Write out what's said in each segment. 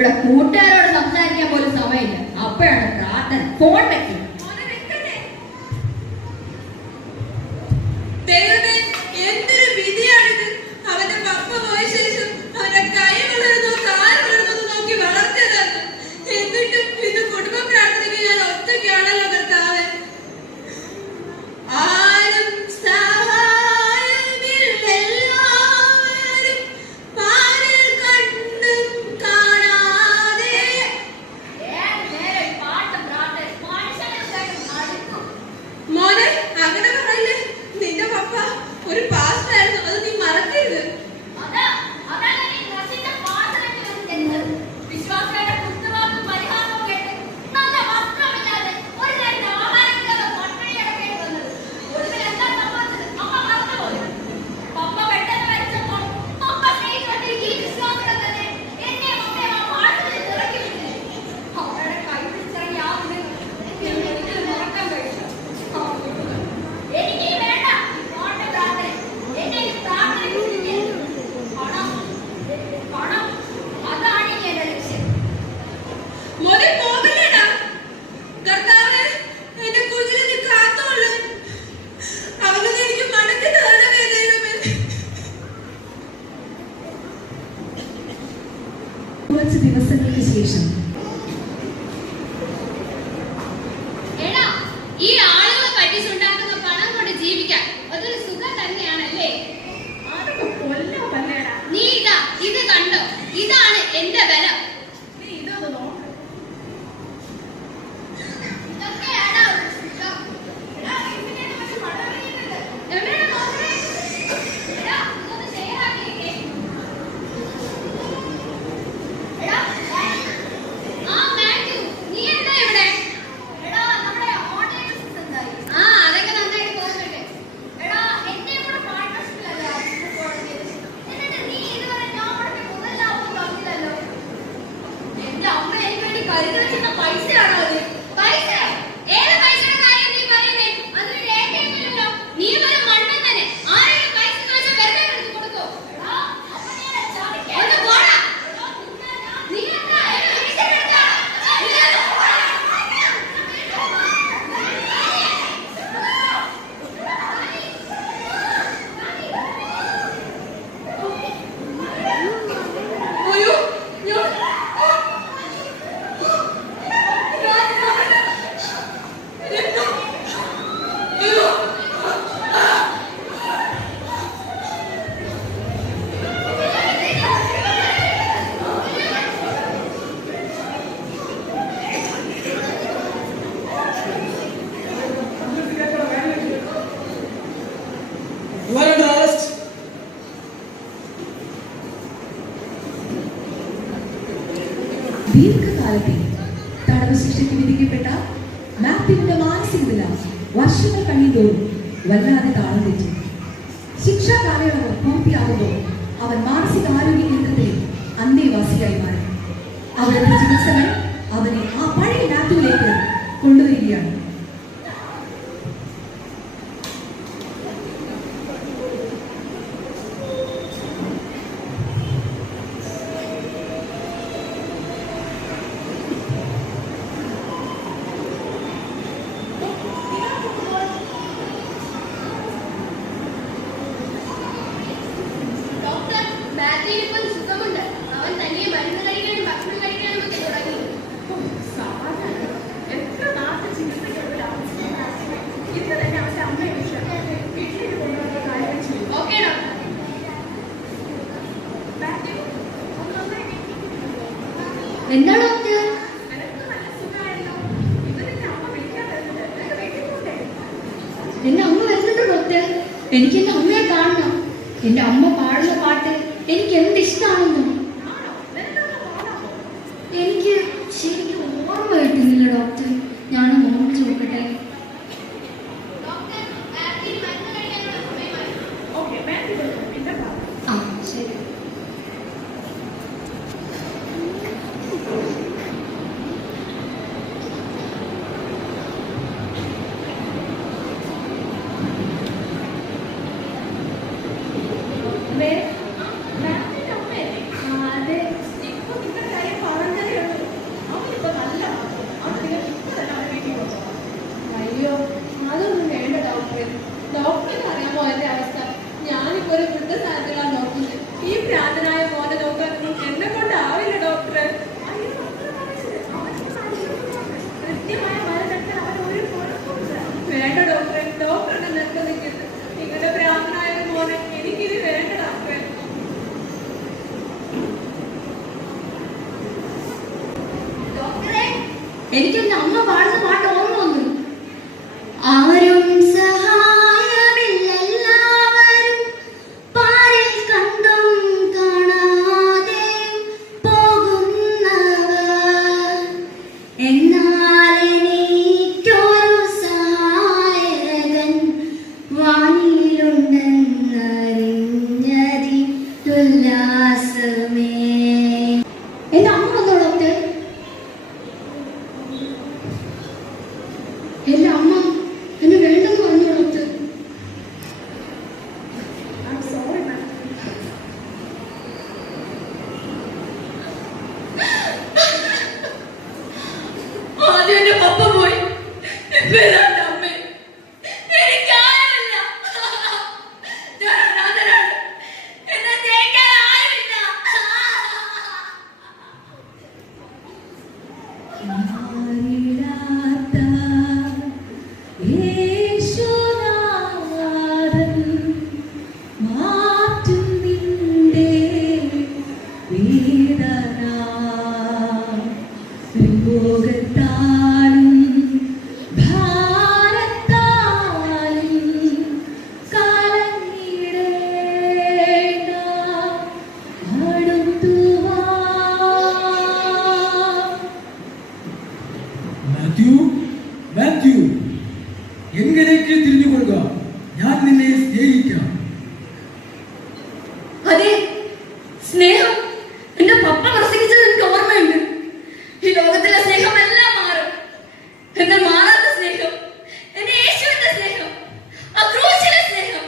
ഇവിടെ കൂട്ടുകാരോട് സംസാരിക്കാൻ പോലും സമയമില്ല. അപ്പോഴാണ് പ്രാർത്ഥന. ഫോൺ വെക്കും. കുറച്ച് ദിവസങ്ങൾക്ക് ശേഷം ഈ ആളുകൾ പറ്റിച്ചുണ്ടാക്കുന്ന പണം കൊണ്ട് ജീവിക്കാൻ അതൊരു സുഖം തന്നെയാണല്ലേ? നീ ഇത് കണ്ടോ? ഇതാണ് എന്റെ ബലം. ദീർഘകാലത്തെ തടവ് ശിക്ഷയ്ക്ക് വിധിക്കപ്പെട്ട മാത്യുവിന്റെ മാനസിക നില വർഷങ്ങൾ കഴിയുന്തോറും വല്ലാതെ താളം തെറ്റി. ശിക്ഷാ കാലയളവ് പൂർത്തിയാകുമ്പോൾ അവൻ മാനസികാരോഗ്യ കേന്ദ്രത്തിലെ അന്തേവാസിയായി മാറി. അവിടുത്തെ ചികിത്സകൾ അവനെ ആ പഴയ മാത്യുവിലേക്ക് കൊണ്ടുവരികയാണ്. എന്താണ് എന്റെ അമ്മ വരുന്നുണ്ടോ ഡോക്ടർ? എനിക്ക് എന്റെ അമ്മയെ കാണണം. എന്റെ അമ്മ പാടുന്ന പാട്ട് എനിക്ക് എന്തിഷ്ടാണെന്നോ. എനിക്ക് ശരിക്കും ഓർമ്മ കിട്ടുന്നില്ല ഡോക്ടർ. ഞാനൊന്ന് ഓർമ്മിച്ച് നോക്കട്ടെ. ആ ശരി. അതെ, ഇപ്പൊ നിങ്ങളുടെ കാര്യം പറഞ്ഞ എനിക്ക് എന്റെ അമ്മ പാടുന്ന പാട്ട് ഓർമ്മ വന്നു. ആരും സഹായമില്ലെല്ലാവരും പാരിൽ കണ്ടും കാണാതെ പോകുന്നവർ, എന്നാൽ എനിക്കൊരു സഹായകൻ വാനിലുണ്ടെന്നറിഞ്ഞതിലുല്ലാസമേ. എന്റെ അമ്മ വന്നോ ഡോക്ടർ? എന്റെ അമ്മ എന്നെ വേണ്ടെന്ന് പറഞ്ഞു ഡോക്ടർ. ആദ്യം എന്റെ പപ്പ പോയി, ഇപ്പൊ ഇതാ എന്റെ അമ്മ. എനിക്കാരുമില്ല. ഞാൻ അനാഥനാണ്. എന്നെ തേക്കാൻ ആരുമില്ല. ആരിടാത്ത യേശുനാഥൻ മാറ്റും നിന്റെ വേദന. രോഗത്താലും ഭാരത്താലും കലങ്ങിടേണ്ട, അടുത്തു വാ. മാത്യു, മാത്യു, എങ്കിലേക്ക് തിരിഞ്ഞുകൊള്ളുക. ഞാൻ നിന്നെ സ്നേഹിക്കാം. അതെ, സ്നേഹം എന്റെ പപ്പ പ്രസംഗിച്ചത് എനിക്ക് ഓർമ്മയുണ്ട്. ഈ ലോകത്തിലെ സ്നേഹം എല്ലാം മാറും. എന്നാൽ മാറാത്ത സ്നേഹം എന്റെ യേശുവിന്റെ സ്നേഹം, ആ ക്രൂശിലെ സ്നേഹം.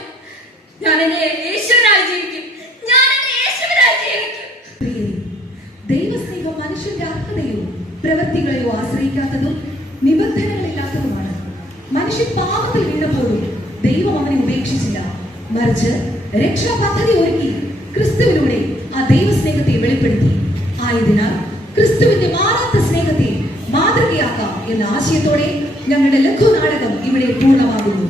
ഞാൻ എന്റെ യേശുവിനായി ജീവിക്കും. ഞാൻ എന്റെ യേശുവിനായി ജീവിക്കും. പ്രിയരേ, ദൈവസ്നേഹം മനുഷ്യന്റെ അർഹതയോ പ്രവൃത്തികളെയോ ആശ്രയിക്കാത്തതും നിബന്ധനകളില്ലാത്തതുമാണ്. മനുഷ്യൻ പാപത്തിൽ വീണപ്പോഴും ദൈവം അവനെ ഉപേക്ഷിച്ചില്ല, മറിച്ച് രക്ഷാപദ്ധതി ഒരുക്കി ക്രിസ്തുവിലൂടെ ആ ദൈവസ്നേഹത്തെ വെളിപ്പെടുത്തി. ആയതിനാൽ ക്രിസ്തുവിന്റെ മാറാത്ത സ്നേഹത്തെ മാതൃകയാക്കാം എന്ന ആശയത്തോടെ ഞങ്ങളുടെ ലഘുനാടകം ഇവിടെ പൂർണ്ണമാകുന്നു.